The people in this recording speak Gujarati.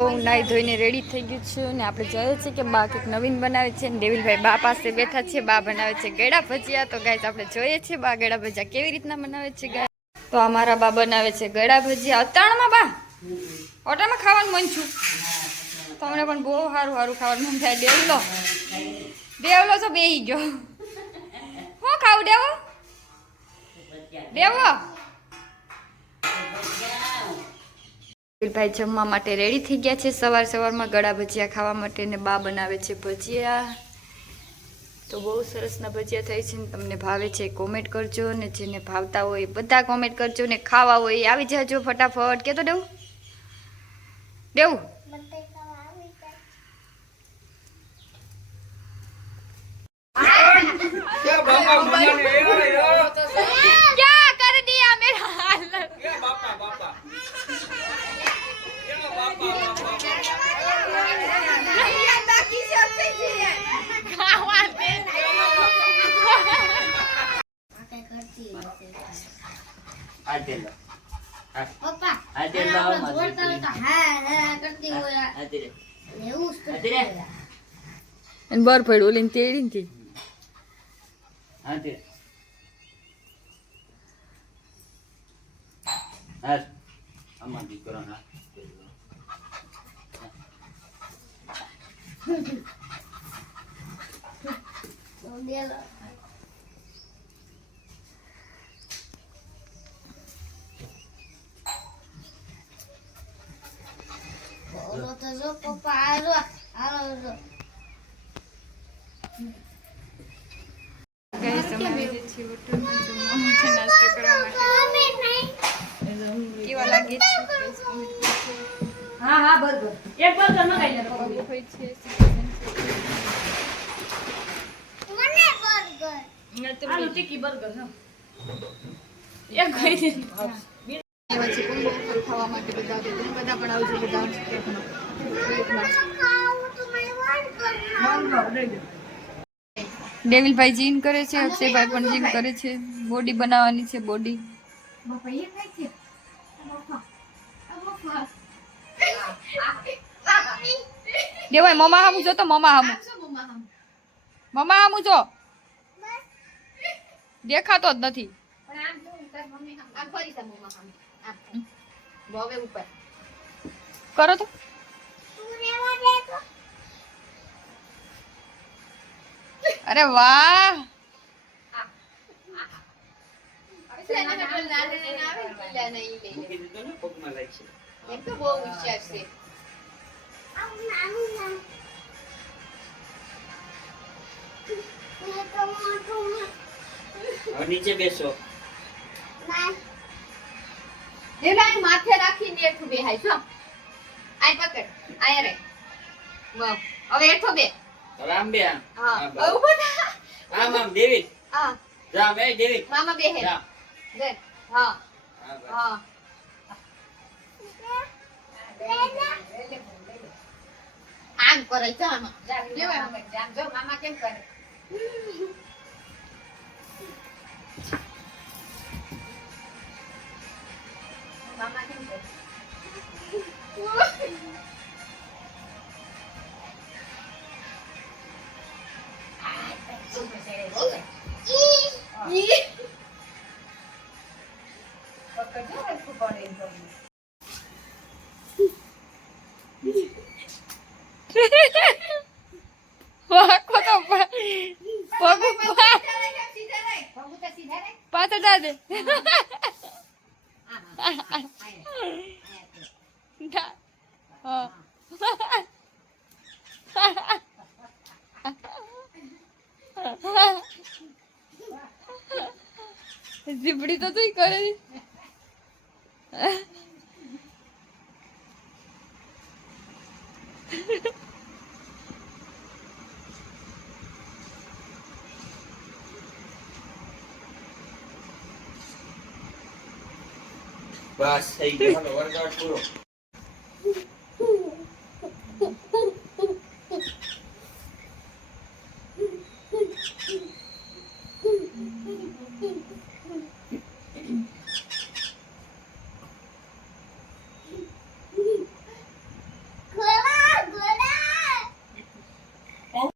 હું ધોઈને રેડી થઈ ગયું છું ને આપણે જોઈએ છે કે બા કંઈક નવીન બનાવે છે ને દેવીલભાઈ બા પાસે બેઠા છે, બા બનાવે છે ગેડા ભજીયા. તો ગાય આપણે જોઈએ છીએ બા ગળા ભજીયા કેવી રીતના બનાવે છે ગાય તો અમારા બા બનાવે છે ગેડા ભજીયા. અતાણમાં બા? ઓટામાં ખાવાનું મન છું. તમને પણ બહુ સારું સારું ખાવાનું મન થાય. દેવલો. દેવલો તો બેહી ગયો. હું ખાવું, દેવો? દેવો? ભાઈ જમવા માટે રેડી થઈ ગયા છે. સવાર સવારમાં ગળા ભજીયા ખાવા માટે ને બા બનાવે છે ભજીયા. તો બહુ સરસના ભજીયા થઈ છે ને તમને ભાવે છે કોમેન્ટ કરજો ને જેને ભાવતા હોય બધા કોમેન્ટ કરજો ને ખાવા હોય આવી જજો ફટાફટ. કેતો દેવું? દેવું? બાબા મને આદેલો પપ્પા આપણે દોડતા હતા. હા હા કરતી હોય. આદેલે એવું જ અને બર પડ્યું ઓલીને તેડી ને આદે હા. આમાં દીકરો ના દેલો બોલો તો જો પપ્પા આરો આરો ગાઈસ અમે જે છીએ હોટલમાં જમવા માટે નાસ્તો કરવા માટે. કેવા લાગે છે? હા હા બર્ગર એક બર્ગર મંગાઈ લે પપ્પા હોય છે મને બર્ગર. આલુ બર્ગર હા. એક ખાઈ દે એવા છે ઓફર ખાવા માટે બધા બધા પણ આવજો બધા ડેવિલભાઈ જીમ કરે છે અક્ષયભાઈ પણ જીમ કરે છે. બોડી બનાવવાની છે બોડી દેવાય મમા હામુ જો તો મમા હામુ. મમા હામુ જો. દેખાતો જ નથી. કરો તો. તું રેવા દે તો અરે વાહ મૂકી દીધો ને પગમાં લાગશે આવું નાનું ના મેં તો મોટું હવે નીચે બેસો ના માથે રાખીને એઠું બેહાય છો આય પકડ આય રે વાહ હવે એઠો બે. હવે આમ બે આમ. હા. ઊભો થા. આમ આમ દેવી હા. જા બે દેવી મામા લે હા. હા. બસ. હા. આમ કરે છે આમ. જા જો મામા કેમ કરે? પાછળ જા દે. ઝીપડી તો તું કરે બસ થઈ ગયો. વર્કઆઉટ પૂરો.